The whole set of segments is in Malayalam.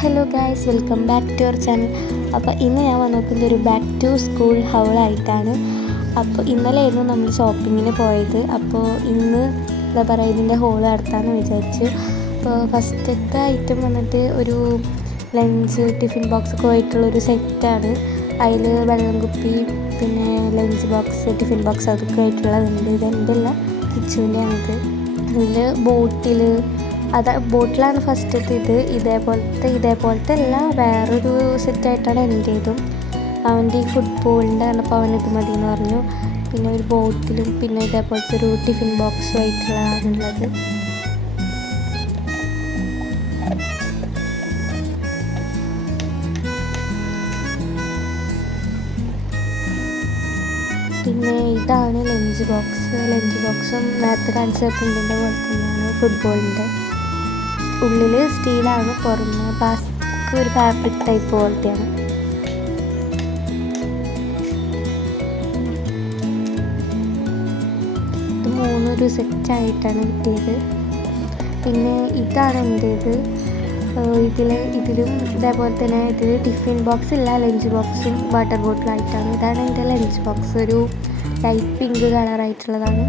Hello guys, welcome back to our channel. അപ്പോൾ ഇന്ന് ഞാൻ വന്നിരിക്കുന്നത് ഒരു ബാക്ക് ടു സ്കൂൾ ഹൗളായിട്ടാണ്. അപ്പോൾ ഇന്നലെയായിരുന്നു നമ്മൾ ഷോപ്പിങ്ങിന് പോയത്. അപ്പോൾ ഇന്ന് എന്താ പറയുക, ഇതിൻ്റെ ഹോൾ നടത്താമെന്ന് വിചാരിച്ചു. അപ്പോൾ ഫസ്റ്റത്തെ ഐറ്റം വന്നിട്ട് ഒരു ലഞ്ച് ടിഫിൻ ബോക്സ് ഒക്കെ ആയിട്ടുള്ളൊരു സെറ്റാണ്. അതിൽ വെള്ളം കുപ്പി, പിന്നെ ലഞ്ച് ബോക്സ്, ടിഫിൻ ബോക്സ് അതൊക്കെ ആയിട്ടുള്ളതുണ്ട്. ഇതെൻ്റെ അല്ല, കിച്ചുവിൻ്റെയാണിത്. അതിൽ ബോട്ടിലാണ് ഫസ്റ്റത്തെ. ഇതേപോലത്തെ അല്ല, വേറൊരു സെറ്റായിട്ടാണ് എൻ്റേതും. അവൻ്റെ ഈ ഫുട്ബോളിൻ്റെ കണ്ടപ്പോൾ അവൻ ഇത് മതി എന്ന് പറഞ്ഞു. പിന്നെ ഒരു ബോട്ടിലും പിന്നെ ഇതേപോലത്തെ ഒരു ടിഫിൻ ബോക്സും ആയിട്ടുള്ളതാണുള്ളത്. പിന്നെ ഇതാണ് ലഞ്ച് ബോക്സും നേരത്തെ കാണിച്ച പ്രിൻറ്റിൻ്റെ പോലെ തന്നെയാണ്. ഫുട്ബോളിൻ്റെ ഉള്ളിൽ സ്റ്റീലാണ്, പുറമെ പ്ലാസ്റ്റിക് ഒരു ഫാബ്രിക് ടൈപ്പ് പോലത്തെയാണ്. ഇത് മൂന്നൊരു സെറ്റായിട്ടാണ് കിട്ടിയത്. പിന്നെ ഇതാണ് എൻ്റേത്. ഇതിലും ഇതേപോലെ തന്നെ ഇതിൽ ടിഫിൻ ബോക്സ് ഇല്ല, ലഞ്ച് ബോക്സും വാട്ടർ ബോട്ടിലായിട്ടാണ്. ഇതാണ് എൻ്റെ ലഞ്ച് ബോക്സ്, ഒരു ലൈറ്റ് പിങ്ക് കളറായിട്ടുള്ളതാണ്.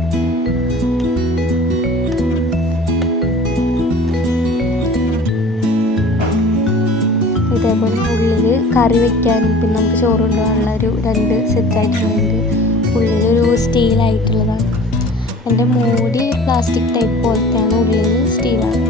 ഇതേപോലെ ഉള്ളിൽ കറി വയ്ക്കാനും പിന്നെ നമുക്ക് ചോറ് കൊണ്ടുപോകാനുള്ള ഒരു 2 സെറ്റായിട്ടുള്ളത്. ഉള്ളിലൊരു സ്റ്റീലായിട്ടുള്ളതാണ്. എൻ്റെ മൂടി പ്ലാസ്റ്റിക് ടൈപ്പ് പോലത്തെയാണ്, ഉള്ളിൽ സ്റ്റീലാണ്.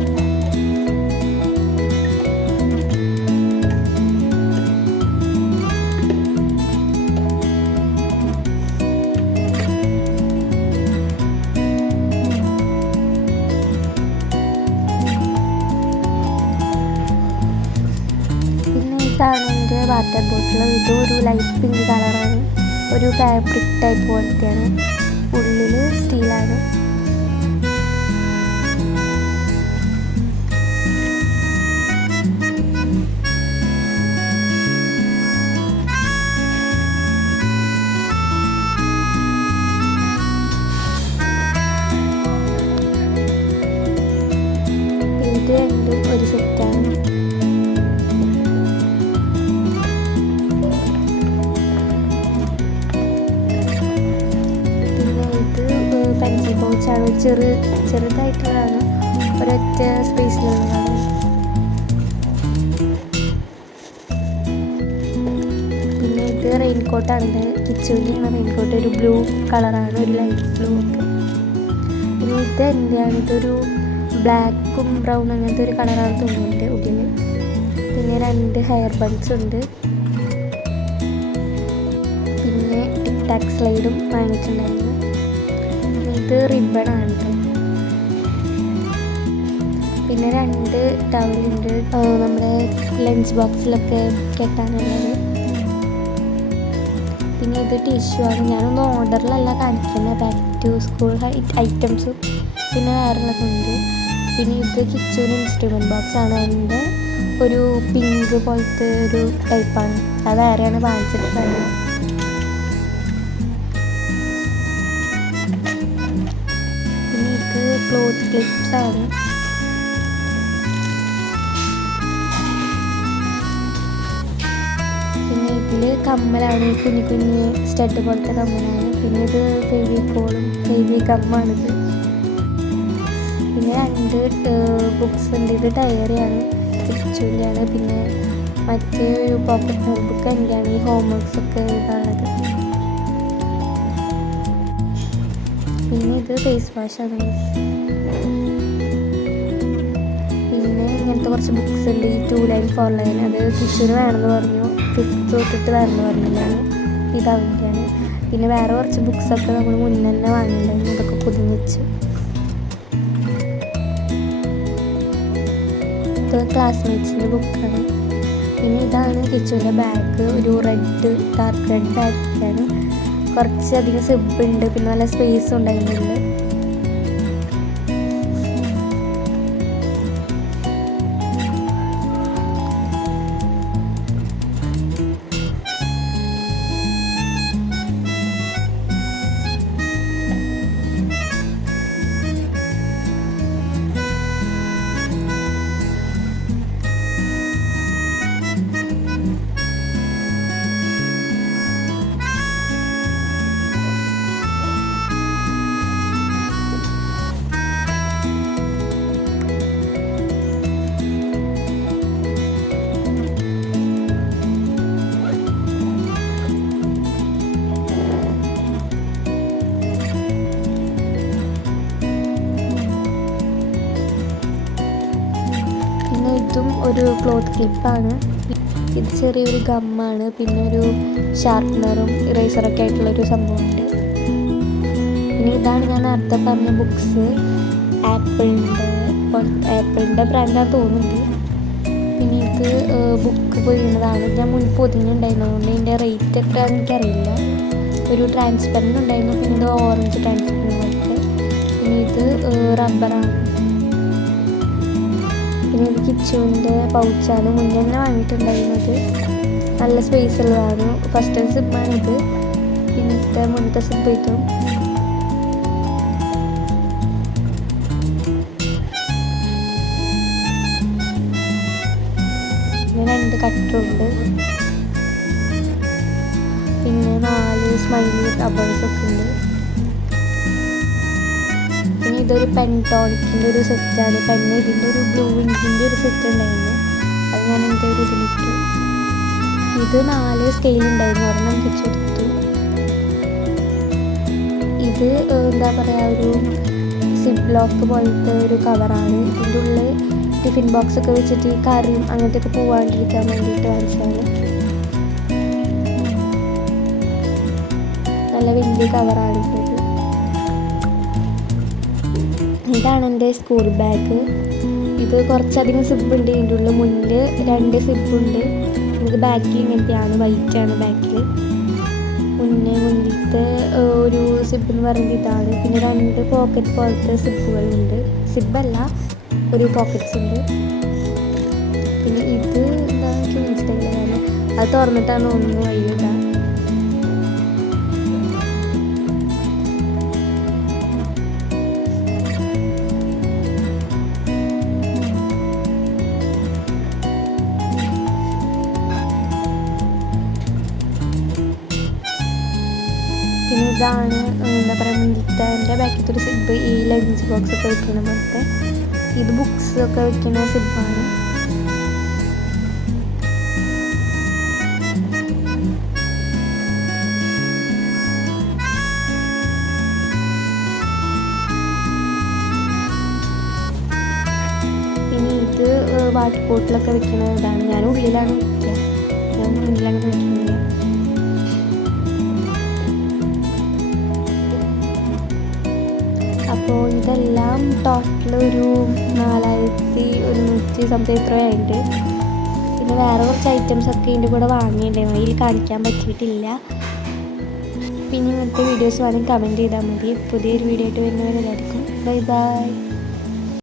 ഇതാണ് എൻ്റെ വാട്ടർ ബോട്ടിൽ. ഇതും ഒരു ലൈറ്റ് പിങ്ക് കളറാണ്, ഒരു ഫാബ്രിക് ടൈപ്പ് പോലത്തെയാണ്, ഉള്ളിൽ സ്റ്റീലാണ്. ഇത് രണ്ടും ഒരു സെറ്റാണ്. പെൻസിൽ പൗച്ചാണ്, ചെറുതായിട്ടുള്ളതാണ്, ഒരൊറ്റ സ്പേസിലുള്ളതാണ്. പിന്നെ ഇത് റെയിൻകോട്ടാണ്. കിച്ചുവിൻ്റെയാണ് റെയിൻകോട്ട്, ഒരു ബ്ലൂ കളറാണ്, ഒരു ലൈറ്റ് ബ്ലൂ ഒക്കെ. പിന്നെ ഇത് എന്താണ്, ഇതൊരു ബ്ലാക്കും ബ്രൗൺ അങ്ങനത്തെ ഒരു കളറാണ് തോന്നുന്നുണ്ട് ഉള്ളിൽ. പിന്നെ 2 ഹെയർ ബൺസ് ഉണ്ട്. പിന്നെ ടിക് ടാക് സ്ലൈഡും വാങ്ങിച്ചിട്ടുണ്ടായിരുന്നു. ഇത് റിബണാണ് കേട്ടോ. പിന്നെ 2 ടവലുണ്ട് നമ്മുടെ ലഞ്ച് ബോക്സിലൊക്കെ കെട്ടാനുള്ളത്. പിന്നെ ഇത് ടിഷ്യൂ ആണ്. ഞാനൊന്നും ഓർഡറിലല്ല കാണിക്കുന്നത്, ബാക്ക് ടു സ്കൂൾ ഐറ്റംസും പിന്നെ വേറെയുള്ളതുണ്ട്. പിന്നെ ഇത് കിച്ചൺ ഇൻസ്ട്രുമെൻറ്റ് ബോക്സ് ആണ്. അതിൻ്റെ ഒരു പിങ്ക് പോലത്തെ ഒരു ടൈപ്പാണ്, അത് വേറെയാണ് വാങ്ങിച്ചിട്ടുള്ളത്. ക്ലോത്ത് ക്ലിപ്സ് ആണ്. പിന്നെ ഇതിൽ കമ്മലാണ്, കുഞ്ഞു സ്റ്റഡ് പോലത്തെ കമ്മലാണ്. പിന്നെ ഇത് ഫെവി ഗമ്മാണിത്. പിന്നെ 2 ബുക്സ് ഉണ്ട്. ഇത് ഡയറിയാണ്, കിച്ചുവിൻ്റെയാണ്. പിന്നെ മറ്റൊരു പോക്കറ്റ് നോട്ട് ബുക്ക് എൻ്റെയാണ്, ഈ ഹോംവർക്സൊക്കെ എഴുതാനുള്ളത്. പിന്നെ ഇത് ഫേസ് വാഷാണ്. പിന്നെ ഇങ്ങനത്തെ കുറച്ച് ബുക്സ് ഉണ്ട്, ഈ 2 ലൈൻ 4 ലൈൻ. അത് കിച്ചുവിന് വേണമെന്ന് പറഞ്ഞു, 5th തൊട്ടിട്ട് വരണമെന്ന് പറഞ്ഞില്ലായിരുന്നു. ഇത് അവൻ്റെയാണ്. പിന്നെ വേറെ കുറച്ച് ബുക്സൊക്കെ നമ്മൾ മുന്നേ തന്നെ വാങ്ങിയിട്ടുണ്ടായിരുന്നു, അതൊക്കെ പൊതിഞ്ഞിച്ച്. ഇത് ക്ലാസ്മേറ്റ്സിൻ്റെ ബുക്കാണ്. പിന്നെ ഇതാണ് കിച്ചുവിൻ്റെ ബാഗ്, ഒരു ഡാർക്ക് റെഡ് ബാഗാണ്. കുറച്ചധികം സിബ് ഉണ്ട്, പിന്നെ നല്ല സ്പേസ് ഉണ്ട് അതിനുള്ളിൽ. ഒരു ക്ലോത്ത് ക്ലിപ്പാണ്. ഇത് ചെറിയൊരു ഗമ്മാണ്, പിന്നെ ഒരു ഷാർപ്പ്നറും ഇറേസറൊക്കെ ആയിട്ടുള്ളൊരു സംഭവമുണ്ട്. പിന്നെ ഇതാണ് ഞാൻ നേരത്തെ പറഞ്ഞ ബുക്സ്. ആപ്പിളിൻ്റെ ബ്രാൻഡാണ് തോന്നുന്നുണ്ട്. പിന്നെ ഇത് ബുക്ക് പൊതിയുന്നതാണ്. ഞാൻ മുൻ പൊതിഞ്ഞുണ്ടായിരുന്നു, അതുകൊണ്ട് ഇതിൻ്റെ റേറ്റ് എത്രയാണെന്ന് എനിക്കറിയില്ല. ഒരു ട്രാൻസ്പെറൻറ്റ് ഉണ്ടായിരുന്നു, പിന്നെ ഇത് ഓറഞ്ച് ട്രാൻസ്പെറൻറ്റ് പോലത്തെ. പിന്നെ ഇത് റബ്ബറാണ്. പിന്നെ ഇത് കിച്ചുവിൻ്റെ പൗച്ചാണ്. മുന്നേ തന്നെ വാങ്ങിയിട്ടുണ്ടായിരുന്നത്. നല്ല സ്പേസ് ഉള്ളതാണ്. ഫസ്റ്റ് സിപ്പാണിത്. പിന്നത്തെ മുന്നത്തെ സിപ്പ് ഇതും. പിന്നെ 2 കട്ടറുണ്ട്. പിന്നെ 4 സ്മൈലി റബ്ബേഴ്സൊക്കെ ഉണ്ട്. പിന്നെ ഇതൊരു പെൻ ടോണിക്കിൻ്റെ ഒരു സെറ്റാണ്. പെന്ന് ഇതിൻ്റെ ഒരു ബ്ലൂ ഇങ്കിൻ്റെ ഒരു സെറ്റ് ഉണ്ടായിരുന്നു, അത് ഞാൻ എൻ്റെ ഒരു ഇതിലിട്ടു. ഇത് 4 സ്കെയിൽ ഉണ്ടായിരുന്നു, ഒരെണ്ണം വെച്ചെടുത്തു. ഇത് എന്താ പറയുക, ഒരു സിപ്പ് ലോക്ക് പോലത്തെ ഒരു കവറാണ്. ഇതിൻ്റെ ഉള്ളിൽ ടിഫിൻ ബോക്സൊക്കെ വെച്ചിട്ട് ഈ കറിയും അങ്ങനത്തെയൊക്കെ പോവാണ്ടിരിക്കാൻ വേണ്ടിയിട്ട് വാങ്ങിച്ചതാണ്. നല്ല വലിയ കവറാണ് ഇത്. ഇതാണ് എൻ്റെ സ്കൂൾ ബാഗ്. ഇത് കുറച്ചധികം സിബുണ്ട്. ഇതിൻ്റെ ഉള്ളിൽ മുന്നിൽ 2 സിബുണ്ട്. ഇത് ബാക്കിൽ ഇങ്ങനത്തെയാണ്, വൈറ്റാണ് ബാക്കിൽ. മുന്നിലത്തെ ഒരു സിബ് എന്ന് പറയുന്നത് ഇതാണ്. പിന്നെ 2 പോക്കറ്റ് പോലത്തെ സിബുകളുണ്ട്. സിബല്ല, ഒരു പോക്കറ്റ്സ് ഉണ്ട്. പിന്നെ ഇത് എന്താ എനിക്ക് മനസ്സിലായില്ല, കാരണം അത് തുറന്നിട്ടാണ് തോന്നുന്നു വയ്യല്ല. പിന്നെ ഇതാണ് എന്താ പറയുക, മുന്നിലത്തെ എൻ്റെ ബാക്കിലത്തെ ഒരു സിബ്. ഈ ലഞ്ച് ബോക്സ് ഒക്കെ വെക്കുന്ന പോലത്തെ. ഇത് ബുക്സ് ഒക്കെ വെക്കുന്ന സിബാണ്. പിന്നെ ഇത് വാട്ടർ ബോട്ടിലൊക്കെ വെക്കുന്ന ഇതാണ്. ഞാൻ ഉള്ളിലാണ് വെക്കുക, ഞാൻ മുന്നിലാണ് വെക്കുന്നത്. അപ്പോൾ ഇതെല്ലാം ടോട്ടൽ ഒരു 4100 സംതിങ് എത്രയായിട്ട്. പിന്നെ വേറെ കുറച്ച് ഐറ്റംസൊക്കെ ഇതിൻ്റെ കൂടെ വാങ്ങിയിട്ടുണ്ടായിരുന്നു, അതിൽ കാണിക്കാൻ പറ്റിയിട്ടില്ല. പിന്നെ ഇങ്ങനത്തെ വീഡിയോസ് വേണമെങ്കിൽ കമൻറ്റ് ചെയ്താൽ മതി. പുതിയൊരു വീഡിയോ ആയിട്ട് വരുന്നവരെല്ലാവർക്കും ബൈ ബൈ.